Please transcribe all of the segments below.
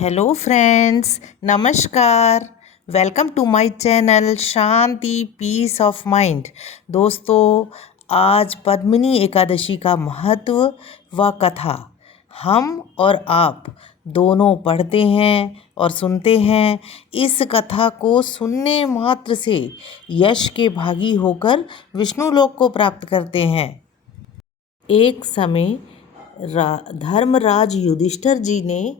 Hello friends, नमस्कार। Welcome to my channel Shanti peace of mind. दोस्तों, आज पद्मिनी एकादशी का महत्व व कथा हम और आप दोनों पढ़ते हैं और सुनते हैं। इस कथा को सुनने मात्र से यश के भागी होकर विष्णु लोक को प्राप्त करते हैं। एक समय धर्मराज युधिष्ठिर जी ने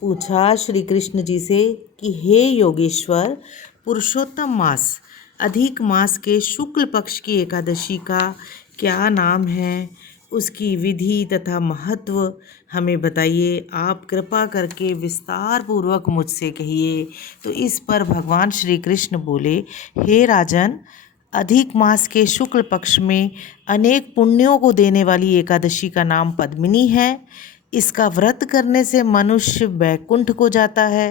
पूछा श्री कृष्ण जी से कि हे योगेश्वर, पुरुषोत्तम मास अधिक मास के शुक्ल पक्ष की एकादशी का क्या नाम है? उसकी विधि तथा महत्व हमें बताइए। आप कृपा करके विस्तार पूर्वक मुझसे कहिए। तो इस पर भगवान श्री कृष्ण बोले, हे राजन, अधिक मास के शुक्ल पक्ष में अनेक पुण्यों को देने वाली एकादशी का नाम पद्मिनी है। इसका व्रत करने से मनुष्य वैकुंठ को जाता है।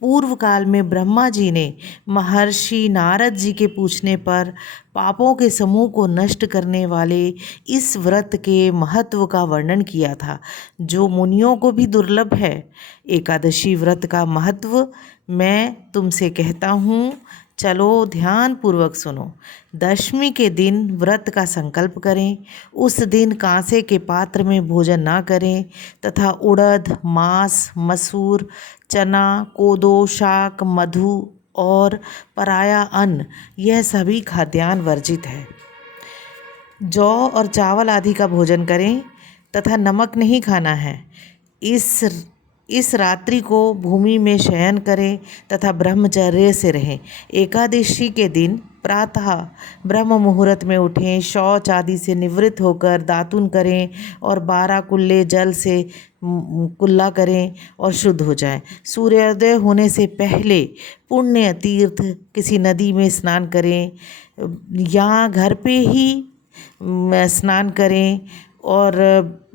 पूर्व काल में ब्रह्मा जी ने महर्षि नारद जी के पूछने पर पापों के समूह को नष्ट करने वाले इस व्रत के महत्व का वर्णन किया था, जो मुनियों को भी दुर्लभ है। एकादशी व्रत का महत्व मैं तुमसे कहता हूँ, चलो ध्यान पूर्वक सुनो। दशमी के दिन व्रत का संकल्प करें। उस दिन कांसे के पात्र में भोजन ना करें तथा उड़द, मांस, मसूर, चना, कोदो, शाक, मधु और पराया अन्न, यह सभी खाद्यान्न वर्जित है। जौ और चावल आदि का भोजन करें तथा नमक नहीं खाना है। इस रात्रि को भूमि में शयन करें तथा ब्रह्मचर्य से रहें। एकादशी के दिन प्रातः ब्रह्म मुहूर्त में उठें, शौच आदि से निवृत्त होकर दातुन करें और 12 कुल्ले जल से कुल्ला करें और शुद्ध हो जाएं। सूर्योदय होने से पहले पुण्य तीर्थ किसी नदी में स्नान करें या घर पे ही स्नान करें और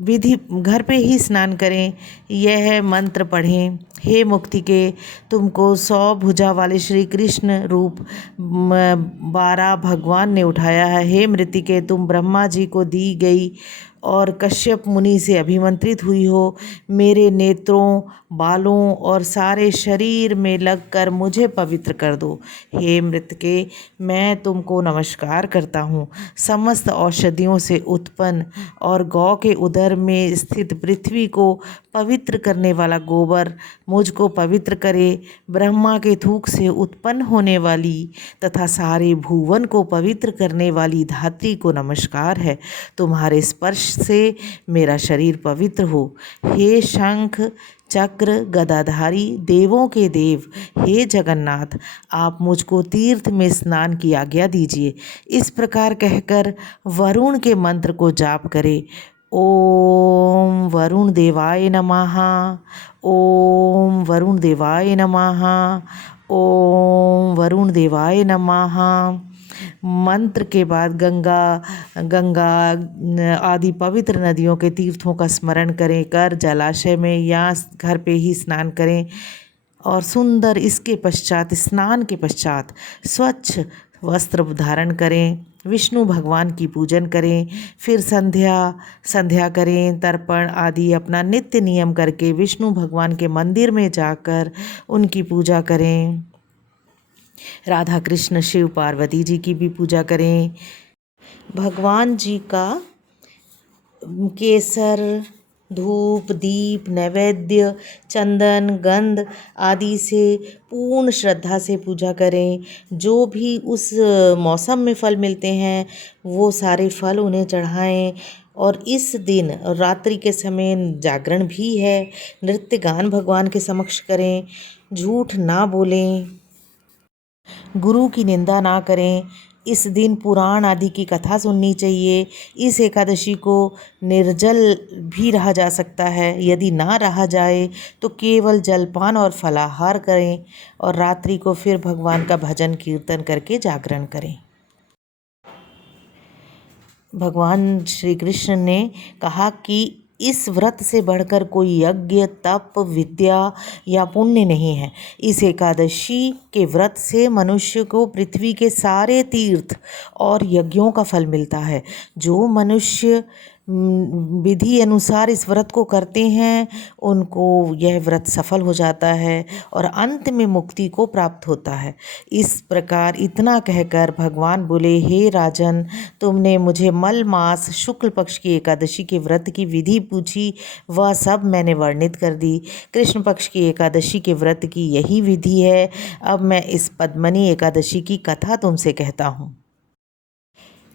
विधि घर पे ही स्नान करें। यह मंत्र पढ़ें, हे मुक्ति के, तुमको 100 भुजा वाले श्री कृष्ण रूप 12 भगवान ने उठाया है। हे मृतिके, तुम ब्रह्मा जी को दी गई और कश्यप मुनि से अभिमंत्रित हुई हो। मेरे नेत्रों, बालों और सारे शरीर में लगकर मुझे पवित्र कर दो। हे मृतके, मैं तुमको नमस्कार करता हूँ। समस्त औषधियों से उत्पन्न और गौ के उदर में स्थित पृथ्वी को पवित्र करने वाला गोबर मुझको पवित्र करे। ब्रह्मा के थूक से उत्पन्न होने वाली तथा सारे भुवन को पवित्र करने वाली धात्री को नमस्कार है। तुम्हारे स्पर्श से मेरा शरीर पवित्र हो। हे शंख चक्र गदाधारी देवों के देव, हे जगन्नाथ, आप मुझको तीर्थ में स्नान की आज्ञा दीजिए। इस प्रकार कहकर वरुण के मंत्र को जाप करें। ओम वरुण देवाय नमः, ओम वरुण देवाय नमः, ओम वरुण देवाय नमः। मंत्र के बाद गंगा आदि पवित्र नदियों के तीर्थों का स्मरण करें कर जलाशय में या घर पे ही स्नान करें और सुंदर इसके पश्चात स्नान के पश्चात स्वच्छ वस्त्र धारण करें। विष्णु भगवान की पूजन करें। फिर संध्या करें। तर्पण आदि अपना नित्य नियम करके विष्णु भगवान के मंदिर में जाकर उनकी पूजा करें। राधा कृष्ण शिव पार्वती जी की भी पूजा करें। भगवान जी का केसर, धूप, दीप, नैवेद्य, चंदन, गंध आदि से पूर्ण श्रद्धा से पूजा करें। जो भी उस मौसम में फल मिलते हैं वो सारे फल उन्हें चढ़ाएं। और इस दिन रात्रि के समय जागरण भी है। नृत्य गान भगवान के समक्ष करें। झूठ ना बोलें, गुरु की निंदा ना करें। इस दिन पुराण आदि की कथा सुननी चाहिए। इस एकादशी को निर्जल भी रहा जा सकता है। यदि ना रहा जाए तो केवल जलपान और फलाहार करें और रात्रि को फिर भगवान का भजन कीर्तन करके जागरण करें। भगवान श्री कृष्ण ने कहा कि इस व्रत से बढ़कर कोई यज्ञ, तप, विद्या या पुण्य नहीं है। इस एकादशी के व्रत से मनुष्य को पृथ्वी के सारे तीर्थ और यज्ञों का फल मिलता है। जो मनुष्य विधि अनुसार इस व्रत को करते हैं उनको यह व्रत सफल हो जाता है और अंत में मुक्ति को प्राप्त होता है। इस प्रकार इतना कहकर भगवान बोले, हे राजन, तुमने मुझे मल मास शुक्ल पक्ष की एकादशी के व्रत की विधि पूछी, वह सब मैंने वर्णित कर दी। कृष्ण पक्ष की एकादशी के व्रत की यही विधि है। अब मैं इस पद्मनी एकादशी की कथा तुमसे कहता हूँ।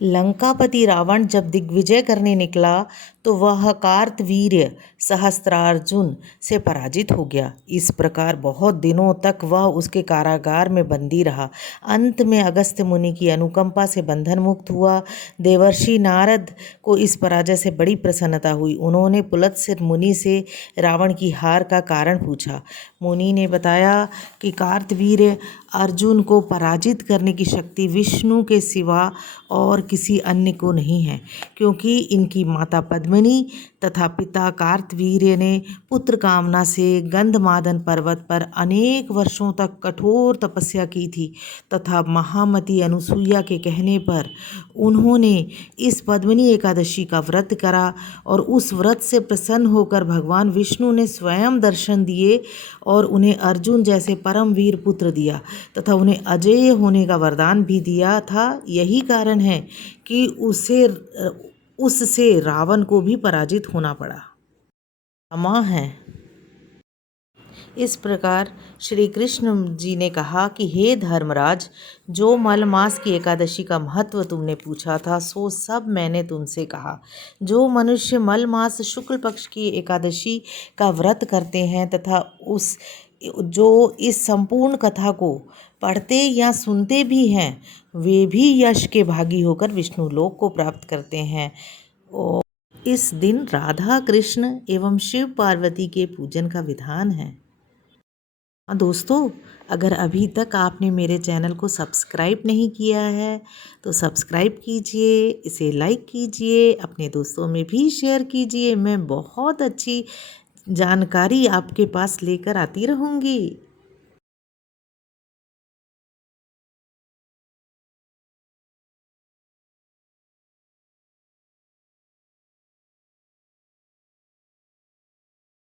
लंकापति रावण जब दिग्विजय करने निकला तो वह कार्तवीर्य सहस्त्रार्जुन से पराजित हो गया। इस प्रकार बहुत दिनों तक वह उसके कारागार में बंदी रहा। अंत में अगस्त्य मुनि की अनुकंपा से बंधन मुक्त हुआ। देवर्षि नारद को इस पराजय से बड़ी प्रसन्नता हुई। उन्होंने पुलत्स्य मुनि से रावण की हार का कारण पूछा। मुनि ने बताया कि कार्तवीर्य अर्जुन को पराजित करने की शक्ति विष्णु के सिवा और किसी अन्य को नहीं है, क्योंकि इनकी माता पद्मिनी तथा पिता कार्तवीर्य ने पुत्र कामना से गंधमादन पर्वत पर अनेक वर्षों तक कठोर तपस्या की थी तथा महामती अनुसुईया के कहने पर उन्होंने इस पद्मिनी एकादशी का व्रत करा और उस व्रत से प्रसन्न होकर भगवान विष्णु ने स्वयं दर्शन दिए और उन्हें अर्जुन जैसे परम वीर पुत्र दिया तथा उन्हें अजेय होने का वरदान भी दिया था। यही कारण है कि उससे रावण को भी पराजित होना पड़ा। क्षमा है। इस प्रकार श्री कृष्ण जी ने कहा कि हे धर्मराज, जो मल मास की एकादशी का महत्व तुमने पूछा था सो सब मैंने तुमसे कहा। जो मनुष्य मल मास शुक्ल पक्ष की एकादशी का व्रत करते हैं तथा जो इस संपूर्ण कथा को पढ़ते या सुनते भी हैं, वे भी यश के भागी होकर विष्णु लोक को प्राप्त करते हैं। और इस दिन राधा कृष्ण एवं शिव पार्वती के पूजन का विधान है। दोस्तों, अगर अभी तक आपने मेरे चैनल को सब्सक्राइब नहीं किया है तो सब्सक्राइब कीजिए, इसे लाइक कीजिए, अपने दोस्तों में भी शेयर कीजिए। मैं बहुत अच्छी जानकारी आपके पास लेकर आती रहूँगी।